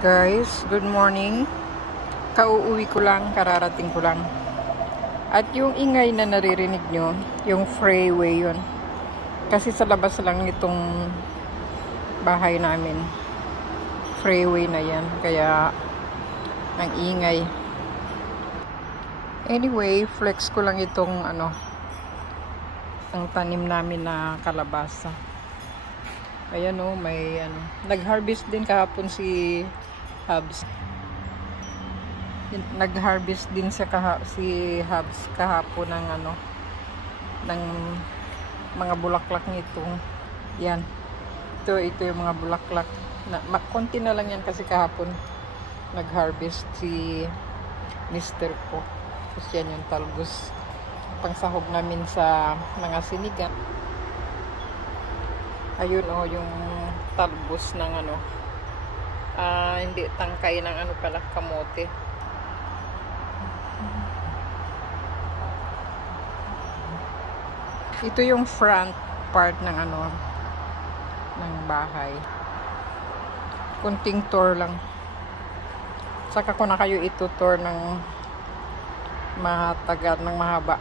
Guys, good morning. Kauuwi ko lang, kararating ko lang. At yung ingay na naririnig nyo, yung freeway yun. Kasi sa labas lang itong bahay namin. Freeway na yan, kaya ang ingay. Anyway, flex ko lang itong ang tanim namin na kalabasa. Ayan o, may nag-harvest din kahapon si Habs. Nag-harvest din si Habs kahapon ng mga bulaklak nito. Yan. Ito yung mga bulaklak. Konti na lang yan kasi kahapon nag-harvest si Mr. ko. Tapos yan yung talbos. Pangsahog namin sa mga sinigang. Ayun o, yung talbos ng hindi tangkay ng pala, kamote. Ito yung front part ng ng bahay. Kunting tour lang. Saka ko na kayo itutour ng matagal, ng mahaba.